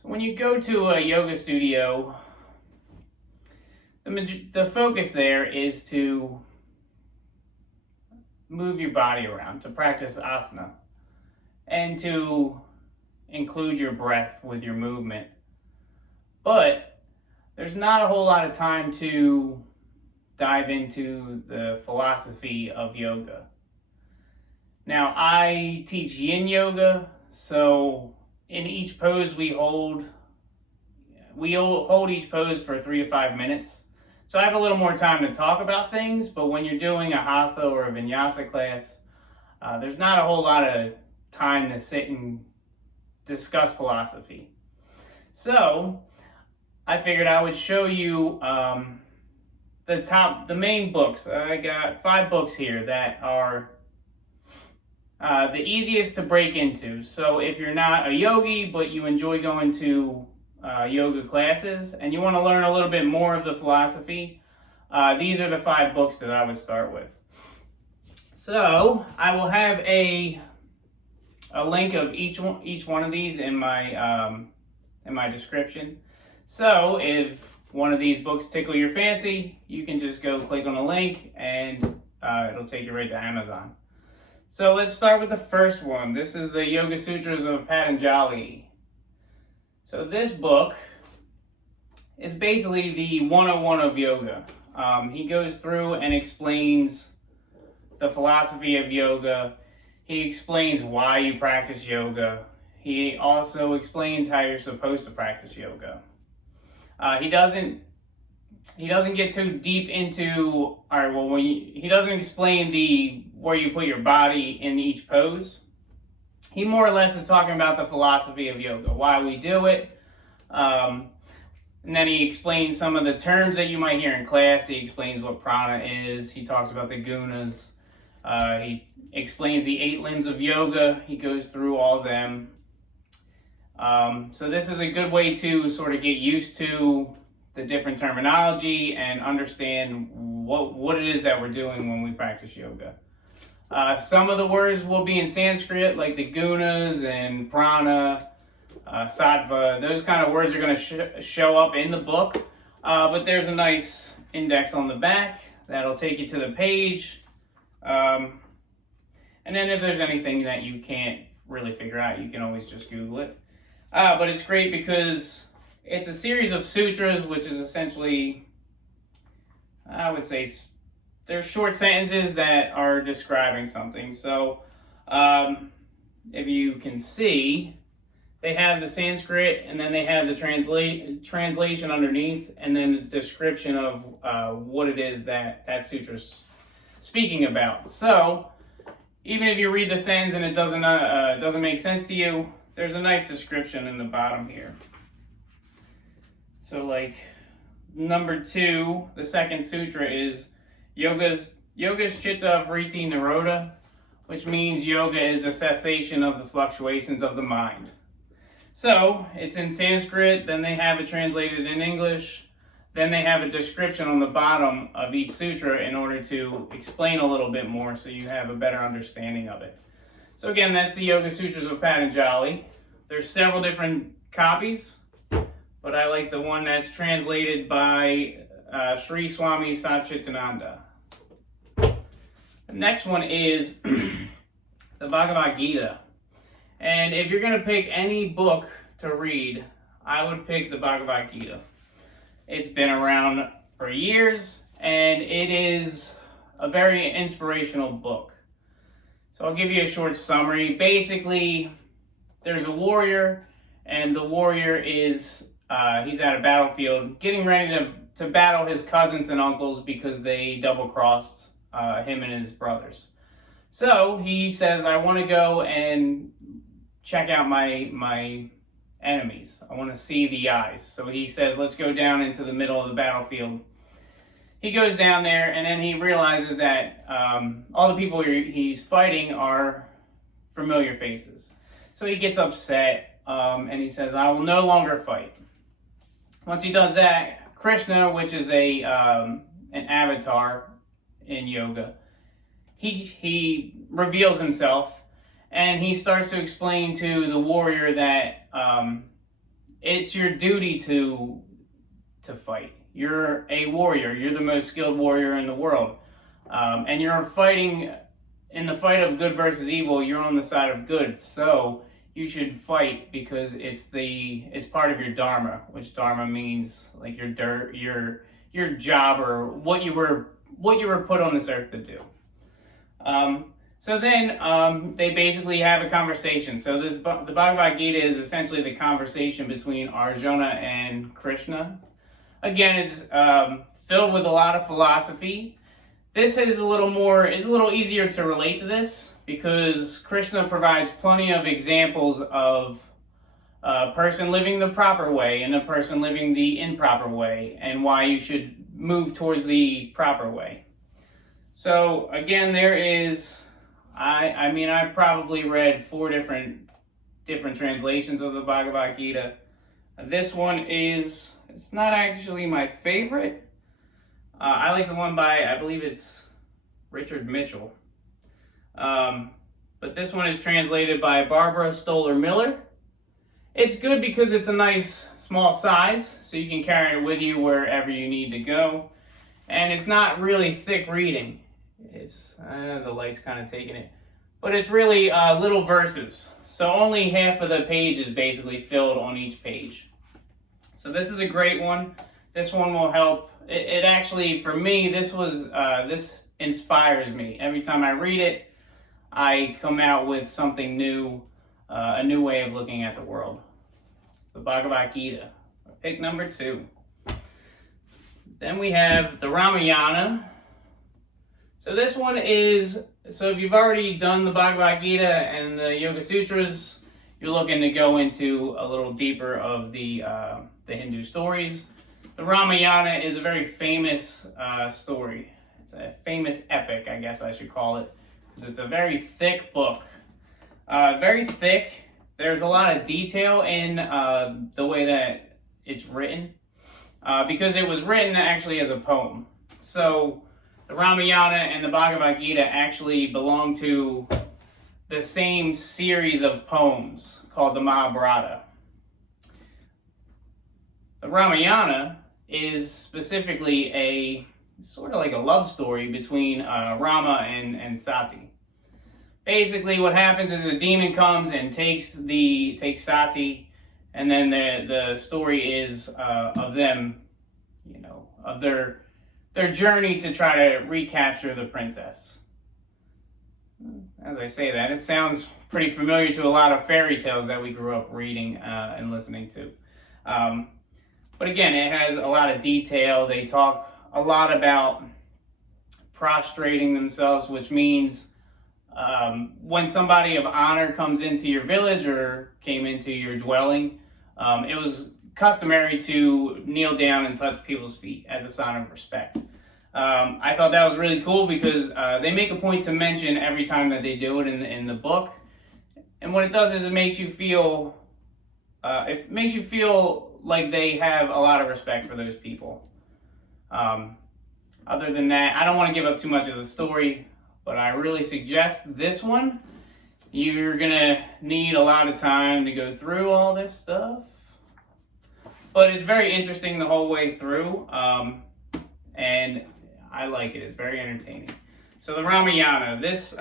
So when you go to a yoga studio, the focus there is to move your body around, to practice asana, and to include your breath with your movement. But there's not a whole lot of time to dive into the philosophy of yoga. Now, I teach Yin Yoga, so in each pose we hold each pose for 3 to 5 minutes. So I have a little more time to talk about things, but when you're doing a Hatha or a Vinyasa class, there's not a whole lot of time to sit and discuss philosophy. So I figured I would show you the main books. I got 5 books here that are the easiest to break into. So if you're not a yogi, but you enjoy going to yoga classes and you want to learn a little bit more of the philosophy, these are the 5 books that I would start with. So I will have a link of each one of these in my description. So if one of these books tickle your fancy, you can just go click on the link and it'll take you right to Amazon. So let's start with the first one. This is the Yoga Sutras of Patanjali. So this book is basically the 101 of yoga. He goes through and explains the philosophy of yoga. He explains why you practice yoga. He also explains how you're supposed to practice yoga. He doesn't get too deep into, he doesn't explain where you put your body in each pose. He more or less is talking about the philosophy of yoga, why we do it. And then he explains some of the terms that you might hear in class. He explains what prana is. He talks about the gunas. He explains the 8 limbs of yoga. He goes through all of them. So this is a good way to sort of get used to the different terminology and understand what it is that we're doing when we practice yoga. Some of the words will be in Sanskrit, like the gunas and prana, sattva. Those kind of words are going to show up in the book, but there's a nice index on the back that'll take you to the page. And then if there's anything that you can't really figure out, you can always just Google it. But it's great because it's a series of sutras, which is essentially, I would say, they're short sentences that are describing something. So if you can see, they have the Sanskrit, and then they have the translation underneath, and then the description of what it is that sutra's speaking about. So even if you read the sentence and it doesn't make sense to you, there's a nice description in the bottom here. So like number 2, the second sutra is Yoga's Chitta Vritti Nirodha, which means yoga is a cessation of the fluctuations of the mind. So it's in Sanskrit, then they have it translated in English, then they have a description on the bottom of each sutra in order to explain a little bit more so you have a better understanding of it. So again, that's the Yoga Sutras of Patanjali. There's several different copies, but I like the one that's translated by Sri Swami Satchitananda. The next one is the Bhagavad Gita. And if you're going to pick any book to read, I would pick the Bhagavad Gita. It's been around for years, and it is a very inspirational book. So I'll give you a short summary. Basically, there's a warrior, and the warrior is, he's at a battlefield getting ready to battle his cousins and uncles because they double-crossed him and his brothers. So he says, I want to go and check out my enemies. I want to see the eyes. So he says, let's go down into the middle of the battlefield. He goes down there, and then he realizes that all the people he's fighting are familiar faces. So he gets upset, and he says, I will no longer fight. Once he does that, Krishna, which is an avatar in yoga, he reveals himself, and he starts to explain to the warrior that it's your duty to fight. You're a warrior. You're the most skilled warrior in the world. And you're fighting in the fight of good versus evil. You're on the side of good. So you should fight because it's part of your dharma, which dharma means like your job or what you were put on this earth to do. So then they basically have a conversation. So the Bhagavad Gita is essentially the conversation between Arjuna and Krishna. Again, it's filled with a lot of philosophy. This is a little easier to relate to this because Krishna provides plenty of examples of a person living the proper way and a person living the improper way, and why you should move towards the proper way. So again, there is, I probably read 4 different translations of the Bhagavad Gita. This one it's not actually my favorite. I like the one by, I believe it's Richard Mitchell. But this one is translated by Barbara Stoller Miller. It's good because it's a nice small size, so you can carry it with you wherever you need to go. And it's not really thick reading. It's, the light's kind of taking it. But it's really little verses. So only half of the page is basically filled on each page. So this is a great one. This one will help. It actually, for me, this inspires me. Every time I read it, I come out with something new, a new way of looking at the world. The Bhagavad Gita, pick number 2. Then we have the Ramayana. So this one is, so if you've already done the Bhagavad Gita and the Yoga Sutras, you're looking to go into a little deeper of the Hindu stories. The Ramayana is a very famous story. It's a famous epic, I guess I should call it, because it's a very thick book. Very thick. There's a lot of detail in the way that it's written, because it was written actually as a poem. So the Ramayana and the Bhagavad Gita actually belong to the same series of poems called the Mahabharata. The Ramayana is specifically a sort of like a love story between Rama and Sati. Basically, what happens is a demon comes and takes Sati, and then the story is of them, of their journey to try to recapture the princess. As I say that, it sounds pretty familiar to a lot of fairy tales that we grew up reading and listening to. But again, it has a lot of detail. They talk a lot about prostrating themselves, which means when somebody of honor comes into your village or came into your dwelling, it was customary to kneel down and touch people's feet as a sign of respect. I thought that was really cool because they make a point to mention every time that they do it in the book. And what it does is it makes you feel like they have a lot of respect for those people. Other than that, I don't want to give up too much of the story, but I really suggest this one. You're gonna need a lot of time to go through all this stuff, but it's very interesting the whole way through, and I like it. It's very entertaining. So the Ramayana, this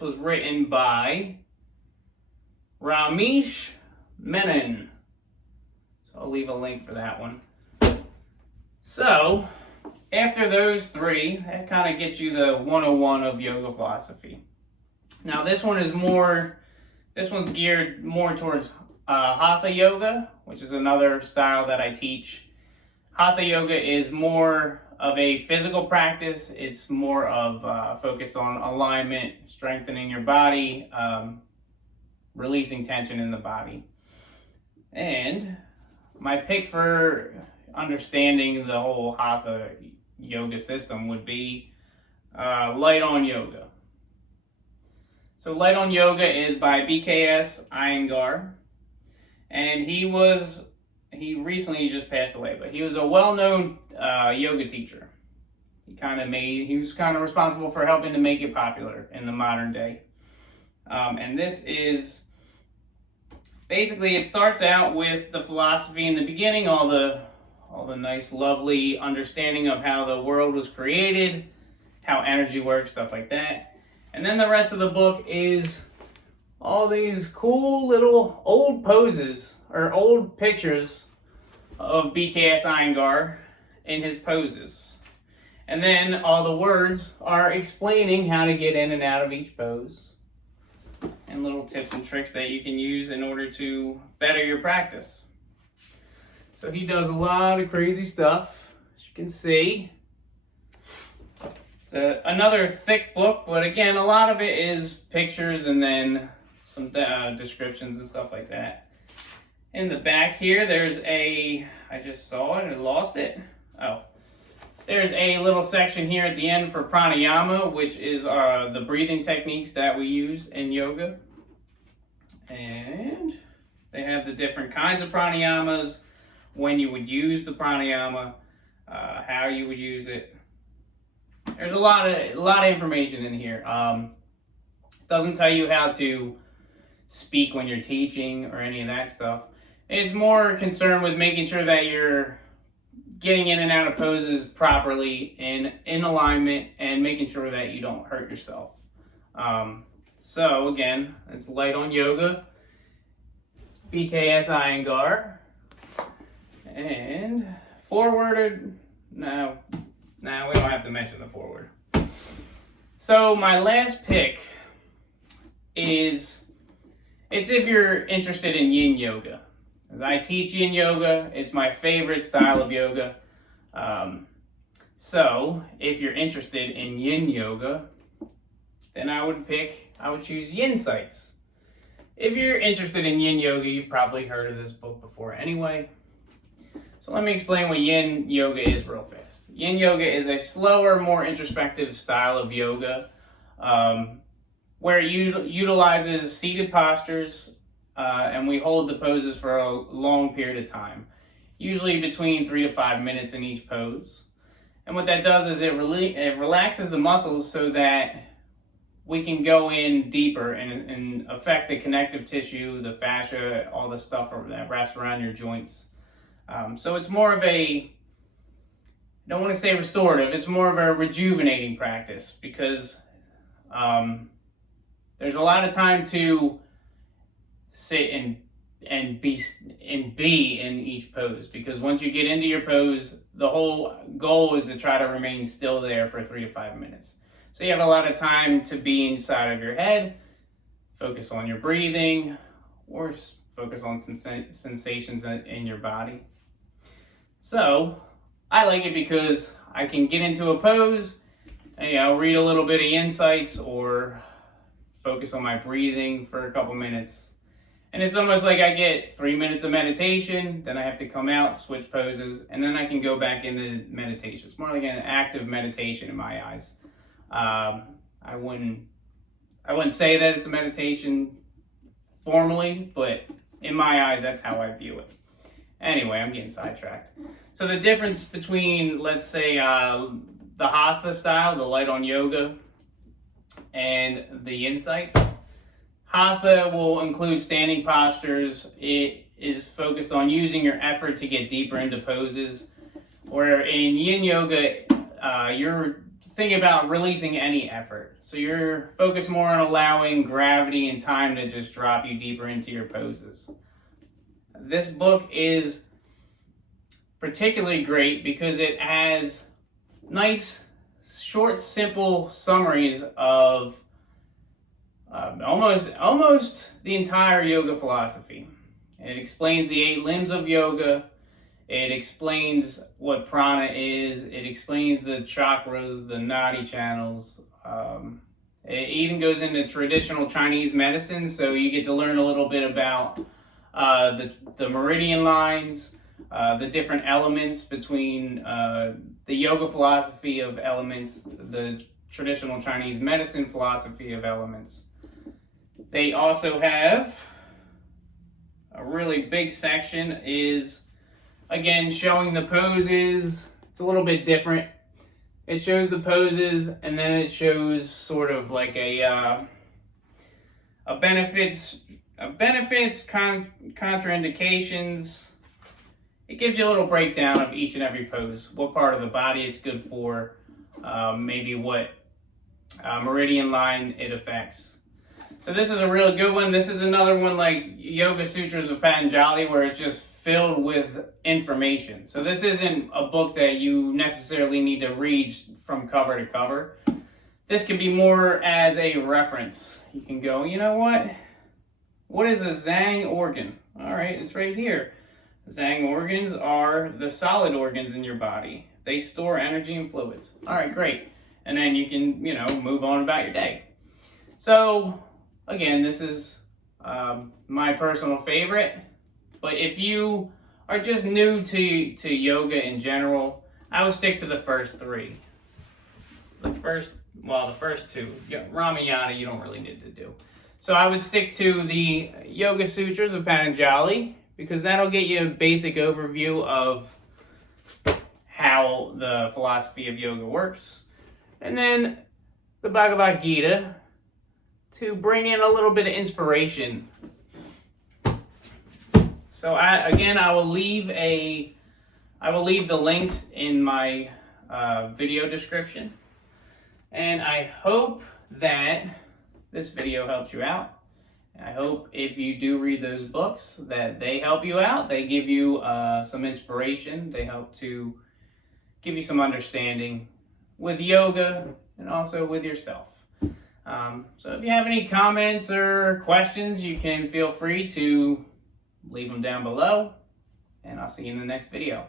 was written by Ramesh Menon. So I'll leave a link for that one. So after those 3, that kind of gets you the 101 of yoga philosophy. Now this one's geared more towards Hatha yoga, which is another style that I teach. Hatha yoga is more of a physical practice. It's more of focused on alignment, strengthening your body, releasing tension in the body. And my pick for understanding the whole Hatha yoga system would be Light On Yoga. So Light On Yoga is by BKS Iyengar, and he recently just passed away, but he was a well-known yoga teacher. He was kind of responsible for helping to make it popular in the modern day. And this is basically it starts out with the philosophy in the beginning, all the nice, lovely understanding of how the world was created, how energy works, stuff like that. And then the rest of the book is all these cool little old poses or old pictures of BKS Iyengar in his poses. And then all the words are explaining how to get in and out of each pose and little tips and tricks that you can use in order to better your practice. So he does a lot of crazy stuff, as you can see. It's another thick book, but again, a lot of it is pictures and then some descriptions and stuff like that. In the back here, there's I just saw it and lost it. Oh. There's a little section here at the end for pranayama, which is the breathing techniques that we use in yoga. And they have the different kinds of pranayamas, when you would use the pranayama, how you would use it. There's a lot of information in here. It doesn't tell you how to speak when you're teaching or any of that stuff. It's more concerned with making sure that you're getting in and out of poses properly and in alignment and making sure that you don't hurt yourself. So again, it's Light on Yoga, BKS Iyengar, and forwarded. No, we don't have to mention the forward. So my last pick is, it's if you're interested in Yin Yoga. As I teach Yin Yoga, it's my favorite style of yoga. So if you're interested in Yin Yoga, then I would choose Yin Sights. If you're interested in Yin Yoga, you've probably heard of this book before anyway. So let me explain what Yin Yoga is real fast. Yin Yoga is a slower, more introspective style of yoga where it utilizes seated postures and we hold the poses for a long period of time, usually between 3 to 5 minutes in each pose. And what that does is it relaxes the muscles so that we can go in deeper and affect the connective tissue, the fascia, all the stuff that wraps around your joints. So it's more of I don't want to say restorative, it's more of a rejuvenating practice because there's a lot of time to sit and be in each pose, because once you get into your pose, the whole goal is to try to remain still there for 3 to 5 minutes. So you have a lot of time to be inside of your head, focus on your breathing, or focus on sensations in your body. So I like it because I can get into a pose and read a little bit of insights or focus on my breathing for a couple minutes. And it's almost like I get 3 minutes of meditation, then I have to come out, switch poses, and then I can go back into meditation. It's more like an active meditation in my eyes. I wouldn't say that it's a meditation formally, but in my eyes, that's how I view it. Anyway, I'm getting sidetracked. So the difference between, let's say, the Hatha style, the Light on Yoga, and the Insights. Hatha will include standing postures. It is focused on using your effort to get deeper into poses. Where in Yin Yoga, you're thinking about releasing any effort. So you're focused more on allowing gravity and time to just drop you deeper into your poses. This book is particularly great because it has nice, short, simple summaries of almost the entire yoga philosophy. It explains the 8 limbs of yoga. It explains what prana is. It explains the chakras, the nadi channels. It even goes into traditional Chinese medicine, so you get to learn a little bit about the meridian lines, the different elements between the yoga philosophy of elements, the traditional Chinese medicine philosophy of elements. They also have a really big section is, again, showing the poses. It's a little bit different. It shows the poses and then it shows sort of like a benefits benefits, contraindications. It gives you a little breakdown of each and every pose, what part of the body it's good for, maybe what meridian line it affects. So this is a really good one. This is another one like Yoga Sutras of Patanjali, where it's just filled with information. So this isn't a book that you necessarily need to read from cover to cover. This can be more as a reference. You can go, you know what is a Zhang organ? All right, it's right here. Zhang organs are the solid organs in your body. They store energy and fluids. All right, great. And then you can, move on about your day. So, again, this is my personal favorite. But if you are just new to yoga in general, I would stick to the first three. The first two. Ramayana, you don't really need to do. So I would stick to the Yoga Sutras of Patanjali, because that'll get you a basic overview of how the philosophy of yoga works. And then the Bhagavad Gita to bring in a little bit of inspiration. So I will leave the links in my video description. And I hope that this video helps you out. I hope if you do read those books that they help you out. They give you some inspiration. They help to give you some understanding with yoga and also with yourself. So if you have any comments or questions, you can feel free to leave them down below. And I'll see you in the next video.